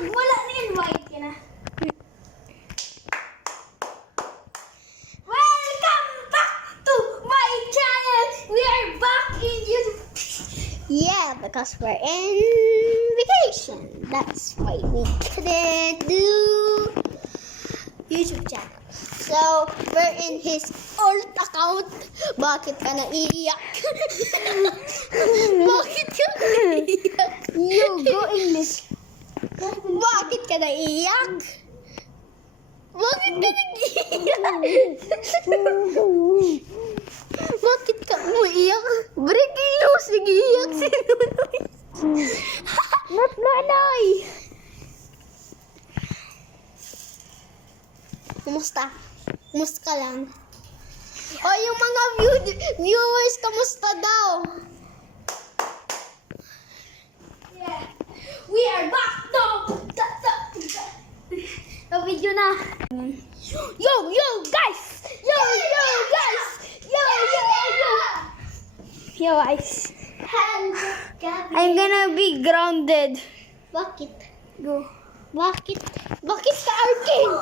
Wala na yan, white ka na. Welcome back to my channel. We are back in YouTube. Yeah, because we're in vacation. That's why we couldn't do YouTube channel. So, we're in his old account. Bakit ka naiiyak? Bakit ka naiiyak? You go English. Bakit ka naiiyak? Bakit ka nag-iiyak? Bakit ka umiiyak? Breaking news, nag-iiyak si Nunoy. Not Nanay. Kumusta? Kumusta ka lang? O, yung mga viewers, kamusta daw? Yeah. We are back to video na. Yo, guys! Yo, guys! Yo! Yo, guys. I'm gonna be grounded. Bakit? Go. Bakit? Bakit ka, Arcane?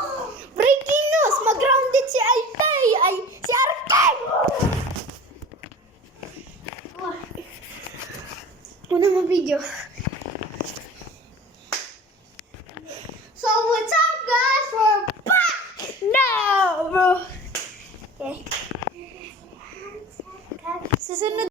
Breaking news! Mag-grounded si Altay! Ay, si Arcane! Una mo video.